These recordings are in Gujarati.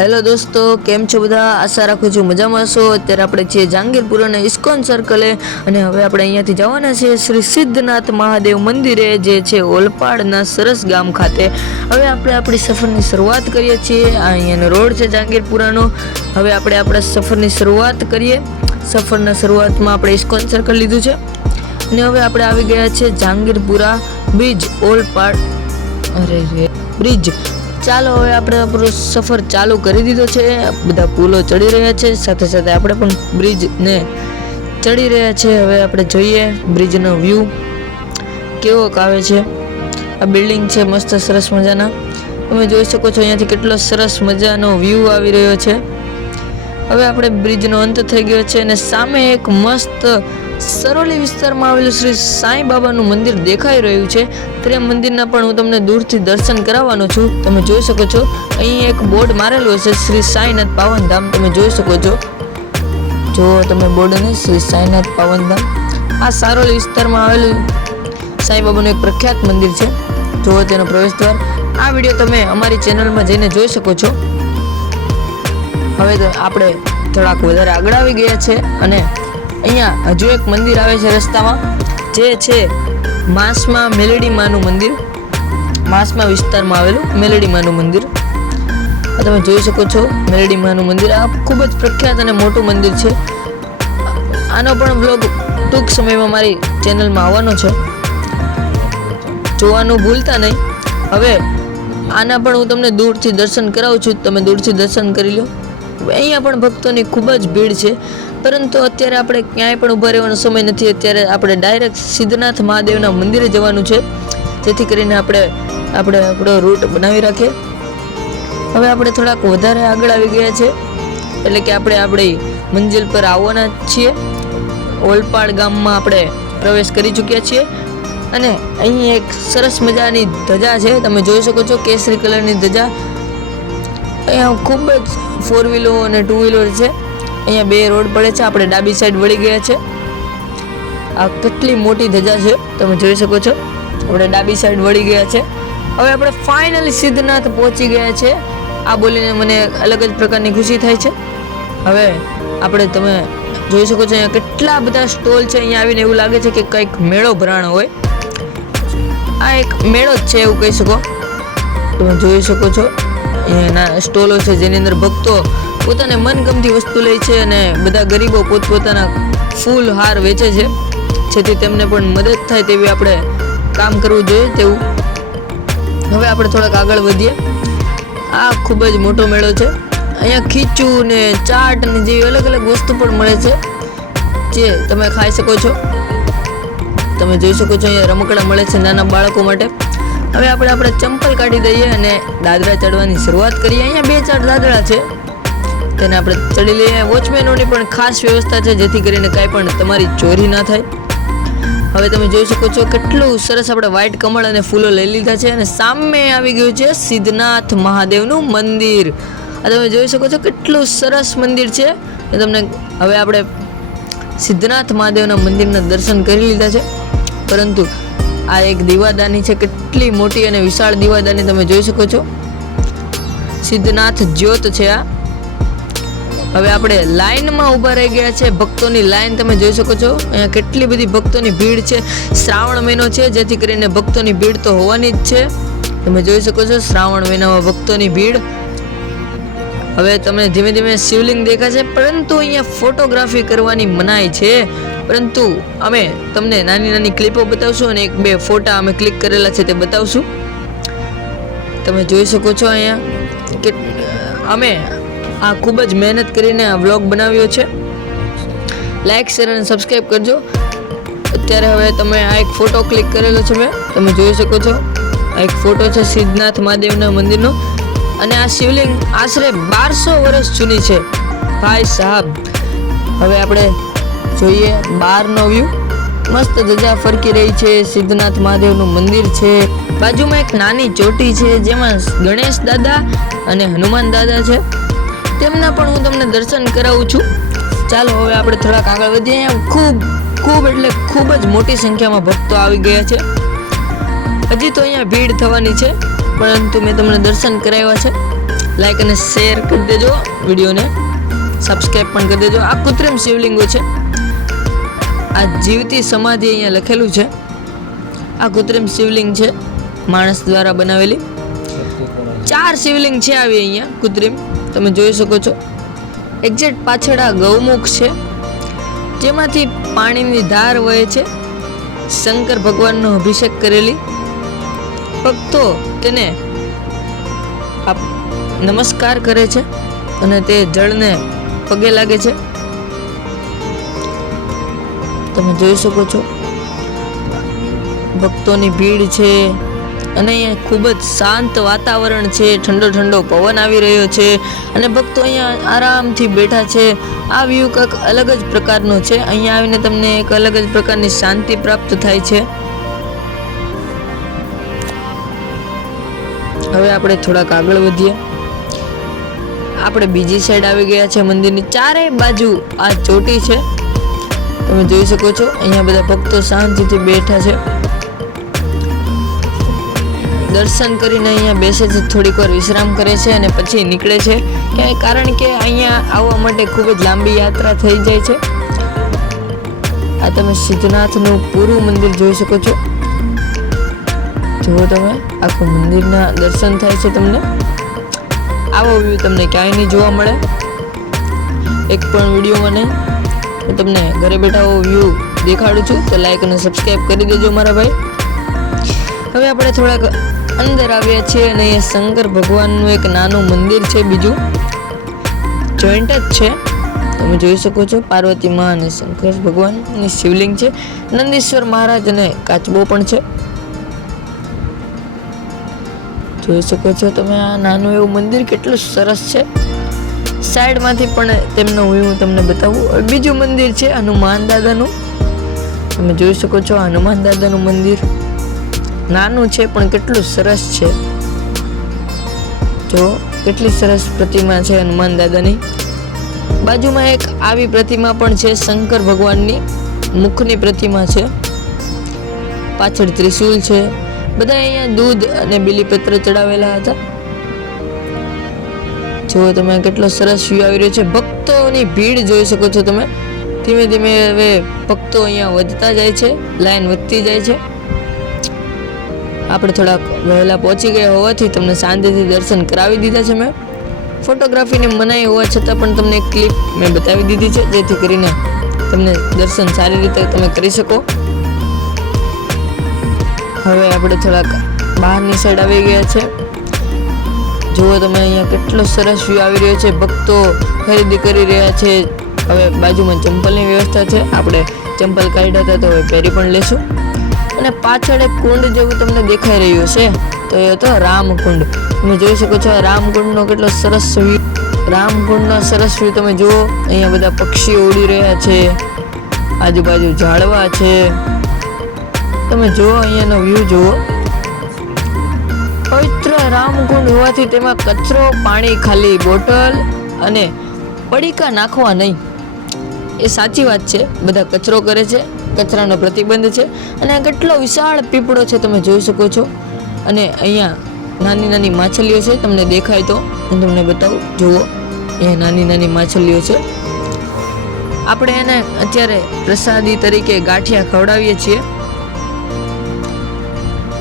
હેલો દોસ્તો, કેમ છો બધા? આશા રાખું છું મજામાં છો. અત્યારે આપણે છીએ જહાંગીરપુર અને ઇસ્કોન સર્કલે, અને હવે આપણે અહીંયાથી જવાના છે શ્રી સિદ્ધનાથ મહાદેવ મંદિરે, જે છે ઓલપાડના સરસ ગામ ખાતે. હવે આપણે આપણી સફરની શરૂઆત કરીએ છીએ. આ અહીંયાનો રોડ છે જહાંગીરપુરાનો. હવે આપણે આપણા સફરની શરૂઆત કરીએ. સફરના શરૂઆતમાં આપણે ઇસ્કોન સર્કલ લીધું છે, અને હવે આપણે આવી ગયા છે જહાંગીરપુરા બ્રિજ, ઓલપાડ બ્રિજ. ચાલો, હવે આપણે આપણો સફર ચાલુ કરી દીધો છે. બધા પુલો ચડી રહ્યા છે, સાથે સાથે આપણે પણ બ્રિજને ચડી રહ્યા છે. હવે આપણે જોઈએ બ્રિજનો વ્યૂ કેવો આવે છે. આ બિલ્ડિંગ છે મસ્ત સરસ મજાના. તમે જોઈ શકો છો અહીંયાથી કેટલો સરસ મજાનો વ્યૂ આવી રહ્યો છે. હવે આપણે બ્રિજનો અંત થઈ ગયો છે, અને સામે એક મસ્ત સરોલી વિસ્તારમાં આવેલું શ્રી સાંઈ બાબાનું મંદિર દેખાઈ રહ્યું છે. તે મંદિરના પણ હું તમને દૂરથી દર્શન કરાવવાનો છું. તમે જોઈ શકો છો અહીં એક બોર્ડ મારેલું છે, શ્રી સાંઈનાથ પાવનધામ. તમે જોઈ શકો છો, જો તમે બોર્ડને, શ્રી સાંઈનાથ પાવનધામ. આ સરોલી વિસ્તારમાં આવેલું સાંઈ બાબાનું એક પ્રખ્યાત મંદિર છે. જો તેનો પ્રવેશ દ્વાર. આ વિડીયો તમે અમારી ચેનલમાં જઈને જોઈ શકો છો. હવે તો આપણે થોડાક વધારે આગળ આવી ગયા છે, અને અહીંયા હજુ એક મંદિર આવે છે રસ્તામાં, જે છે માસમાં મેલડી માનું મંદિર. માસમાં વિસ્તારમાં આવેલું મેલડી માનું મંદિર. તમે જોઈ શકો છો મેલડી માનું મંદિર. આ ખૂબ જ પ્રખ્યાત અને મોટું મંદિર છે. આનો પણ બ્લોગ ટૂંક સમયમાં મારી ચેનલમાં આવવાનો છે, જોવાનું ભૂલતા નહીં. હવે આના પણ હું તમને દૂરથી દર્શન કરાવું છું, તમે દૂરથી દર્શન કરી લો. અહીંયા પણ ભક્તોની ખૂબ જ ભીડ છે, પરંતુ અત્યારે આપણે ક્યાંય પણ ઊભા રહેવાનો સમય નથી. અત્યારે આપણે ડાયરેક્ટ સિદ્ધનાથ મહાદેવના મંદિરે જવાનું છે, જેથી કરીને આપણે આપણો રૂટ બનાવી રાખીએ. હવે આપણે થોડાક વધારે આગળ આવી ગયા છે, એટલે કે આપણે આપણી મંજિલ પર આવવાના છીએ. ઓલપાડ ગામમાં આપણે પ્રવેશ કરી ચૂક્યા છીએ, અને અહીં એક સરસ મજાની ધજા છે. તમે જોઈ શકો છો કેસરી કલરની ધજા. અહીંયા ખૂબ જ 4 વ્હીલો અને 2 વ્હીલર છે. અહીંયા 2 રોડ પડે છે. આપણે ડાબી સાઈડ વળી ગયા છે. આ કેટલી મોટી ધજા છે, તમે જોઈ શકો છો. આપણે ડાબી સાઈડ વળી ગયા છે. હવે આપણે ફાઇનલી સિદ્ધનાથ પહોંચી ગયા છે. આ બોલીને મને અલગ જ પ્રકારની ખુશી થાય છે. હવે આપણે તમે જોઈ શકો છો અહીંયા કેટલા બધા સ્ટોલ છે. અહીંયા આવીને એવું લાગે છે કે કંઈક મેળો ભરાણો હોય. આ એક મેળો જ છે એવું કહી શકો. તમે જોઈ શકો છો અહીંયાના સ્ટોલો છે, જેની અંદર ભક્તો પોતાને મનગમતી વસ્તુ લે છે, અને બધા ગરીબો પોતપોતાના ફૂલ હાર વેચે છે, જેથી તેમને પણ મદદ થાય તેવી આપણે કામ કરવું જોઈએ તેવું. હવે આપણે થોડાક આગળ વધીએ. આ ખૂબ જ મોટો મેળો છે. અહીંયા ખીચું ને ચાટ ને જેવી અલગ અલગ વસ્તુ પણ મળે છે, જે તમે ખાઈ શકો છો. તમે જોઈ શકો છો અહીંયા રમકડા મળે છે નાના બાળકો માટે. હવે આપણે ચંપલ કાઢી દઈએ અને દાદરા ચડવાની શરૂઆત કરીએ. અહીંયા 2-4 દાદરા છે, તેને આપણે ચડી લઈએ. વોચમેનોની પણ ખાસ વ્યવસ્થા છે, જેથી કરીને કાંઈ પણ તમારી ચોરી ના થાય. હવે તમે જોઈ શકો છો કેટલું સરસ આપણે વ્હાઈટ કમળ અને ફૂલો લઈ લીધા છે, અને સામે આવી ગયું છે સિદ્ધનાથ મહાદેવનું મંદિર. આ તમે જોઈ શકો છો કેટલું સરસ મંદિર છે. તમને હવે આપણે સિદ્ધનાથ મહાદેવના મંદિરના દર્શન કરી લીધા છે, પરંતુ આ એક દીવાદાની છે, કેટલી મોટી અને વિશાળ દીવાદાની તમે જોઈ શકો છો. સિદ્ધનાથ જ્યોત છે આ. હવે આપણે લાઈનમાં ઊભા રહી ગયા છે. ભક્તોની લાઈન તમે જોઈ શકો છો. અહીંયા કેટલી બધી ભક્તોની ભીડ છે. શ્રાવણ મહિનો છે, જેથી કરીને ભક્તોની ભીડ તો હોવાની જ છે. તમે જોઈ શકો છો શ્રાવણ મહિનામાં ભક્તોની ભીડ. હવે તમને ધીમે ધીમે શિવલિંગ દેખાશે, પરંતુ અહીંયા ફોટોગ્રાફી કરવાની મનાઈ છે. પરંતુ અમે તમને નાની નાની ક્લિપો બતાવશું, અને 1-2 ફોટા અમે ક્લિક કરેલા છે તે બતાવશું. તમે જોઈ શકો છો અહીંયા કે અમે આ ખૂબ જ મહેનત કરીને આ વ્લોગ બનાવ્યો છે. લાઈક, શેર અને સબસ્ક્રાઈબ કરજો. અત્યારે હવે તમે આ એક ફોટો ક્લિક કરેલો છે મેં, તમે જોઈ શકો છો. આ એક ફોટો છે સિદ્ધનાથ મહાદેવના મંદિરનો, અને આ શિવલિંગ આશરે 1200 વર્ષ જૂની છે ભાઈ સાહેબ. હવે આપણે જોઈએ બહારનો વ્યૂ. મસ્ત ધજા ફરકી રહી છે. સિદ્ધનાથ મહાદેવનું મંદિર છે. બાજુમાં એક નાની ચોટી છે, જેમાં ગણેશ દાદા અને હનુમાન દાદા છે. તેમના પણ હું તમને દર્શન કરાવું છું. ચાલો હવે આપણે થોડાક આગળ વધીએ. અહીંયા ખૂબ જ મોટી સંખ્યામાં ભક્તો આવી ગયા છે. હજી તો અહીંયા ભીડ થવાની છે, પરંતુ મેં તમને દર્શન કરાવ્યા છે. લાઈક અને શેર કરી દેજો, વિડીયોને સબસ્ક્રાઈબ પણ કરી દેજો. આ કૃત્રિમ શિવલિંગો છે, આ જીવતી સમાધિ અહીંયા લખેલું છે. આ કૃત્રિમ શિવલિંગ છે, માણસ દ્વારા બનાવેલી. 4 શિવલિંગ છે આવી અહીંયા કૃત્રિમ, તમે જોઈ શકો છો. એક્ઝેક્ટ પાછળ આ ગૌમુખ છે, જેમાંથી પાણીની ધાર વહે છે. શંકર ભગવાનનો અભિષેક કરેલી, ભક્તો તેને નમસ્કાર કરે છે અને તે જળને પગે લાગે છે. તમે જોઈ શકો છો ભક્તોની ભીડ છે અને અહીંયા ખૂબ જ શાંત વાતાવરણ છે. ઠંડો ઠંડો પવન આવી રહ્યો છે અને ભક્તો અહીંયા આરામથી બેઠા છે. આ વ્યૂ કંઈક અલગ જ પ્રકારનો છે. અહીંયા આવીને તમને એક અલગ જ પ્રકારની શાંતિ પ્રાપ્ત થાય છે. હવે આપણે થોડાક આગળ વધીએ. આપણે બીજી સાઈડ આવી ગયા છે મંદિરની. ચારે બાજુ આ ચોટી છે, તમે જોઈ શકો છો. અહીંયા બધા ભક્તો શાંતિથી બેઠા છે, દર્શન કરીને અહીંયા બેસે છે, થોડીક વાર વિશ્રામ કરે છે અને પછી નીકળે છે. કારણ કે અહીંયા આવવા માટે ખૂબ જ લાંબી યાત્રા થઈ જાય છે. આ તમે સિદ્ધનાથનું પૂરું મંદિર જોઈ શકો છો. જુઓ તમે, આખું મંદિરના દર્શન થાય છે તમને. આવો વ્યૂ તમને ક્યાંય નહીં જોવા મળે, એક પણ વિડીયોમાં નહીં. હું તમને ઘરે બેઠા આવો વ્યૂ દેખાડું છું, તો લાઈક અને સબસ્ક્રાઈબ કરી દેજો મારા ભાઈ. હવે આપણે થોડાક અંદર આવ્યા છીએ અને અહીંયા શંકર ભગવાનનું એક નાનું મંદિર છે, બીજું જોઈન્ટ જ છે. તમે જોઈ શકો છો પાર્વતી માં અને શંકર ભગવાનની શિવલિંગ છે. નંદીશ્વર મહારાજ અને કાચબો પણ છે, જોઈ શકો છો તમે. આ નાનું એવું મંદિર કેટલું સરસ છે. સાઈડમાંથી પણ તેમનો હું તમને બતાવું. બીજું મંદિર છે હનુમાન દાદાનું, તમે જોઈ શકો છો. હનુમાન દાદાનું મંદિર નાનું છે પણ કેટલું સરસ છે. જો કેટલી સરસ પ્રતિમા છે હનુમાન દાદાની. બાજુમાં એક આવી પ્રતિમા પણ છે, શંકર ભગવાનની મુખની પ્રતિમા છે. પાછળ ત્રિશૂલ છે. બધા અહીંયા દૂધ અને બીલીપત્ર ચડાવેલા હતા. જો તમે કેટલો સરસ વ્યૂ આવી રહ્યો છે. ભક્તોની ભીડ જોઈ શકો છો તમે. ધીમે ધીમે હવે ભક્તો અહીંયા વધતા જાય છે, લાઈન વધતી જાય છે. આપણે થોડાક વહેલા પહોંચી ગયા હોવાથી તમને શાંતિથી દર્શન કરાવી દીધા છે. મેં ફોટોગ્રાફીની મનાઈ હોવા છતાં પણ તમને એક ક્લિપ મેં બતાવી દીધી છે, જેથી કરીને તમને દર્શન સારી રીતે તમે કરી શકો. હવે આપણે થોડાક બહારની સાઈડ આવી ગયા છે. જુઓ તમે, અહીંયા કેટલો સરસ વ્યૂ આવી રહ્યો છે. ભક્તો ખરીદી કરી રહ્યા છે. હવે બાજુમાં ચંપલની વ્યવસ્થા છે. આપણે ચંપલ કાઢ્યા હતા તો હવે પહેરી પણ લેશું. અને પાછળ એક કુંડ જેવું તમને દેખાઈ રહ્યું છે, તો એ હતો રામકુંડ. તમે જોઈ શકો છો રામકુંડનો કેટલો સરસ વ્યૂ. રામકુંડનો સરસ વ્યૂ તમે જુઓ. અહીંયા બધા પક્ષીઓ ઉડી રહ્યા છે, આજુબાજુ ઝાડવા છે. તમે જુઓ અહીંયાનો વ્યૂ જુઓ. પવિત્ર રામકુંડ હોવાથી તેમાં કચરો, પાણી, ખાલી બોટલ અને પડીકા નાખવા નહીં. એ સાચી વાત છે, બધા કચરો કરે છે, કચરાનો પ્રતિબંધ છે. અને આ કેટલો વિશાળ પીપળો છે, તમે જોઈ શકો છો. અને અહીંયા નાની નાની માછલીઓ છે, તમને દેખાય તો હું તમને બતાવું. જુઓ, અહીંયા નાની નાની માછલીઓ છે. આપણે એને અત્યારે પ્રસાદી તરીકે ગાંઠિયા ખવડાવીએ છીએ.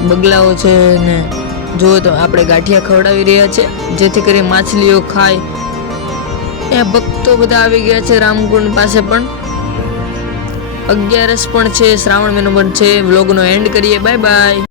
બગલાઓ છે ને જુઓ તો આપણે ગાંઠિયા ખવડાવી રહ્યા છે, જેથી કરી માછલીઓ ખાય. અહીંયા ભક્તો બધા આવી ગયા છે રામકુંડ પાસે. પણ 11 પણ છે, શ્રાવણ મહિનો પણ છે. વ્લોગનો એન્ડ કરીએ. Bye bye.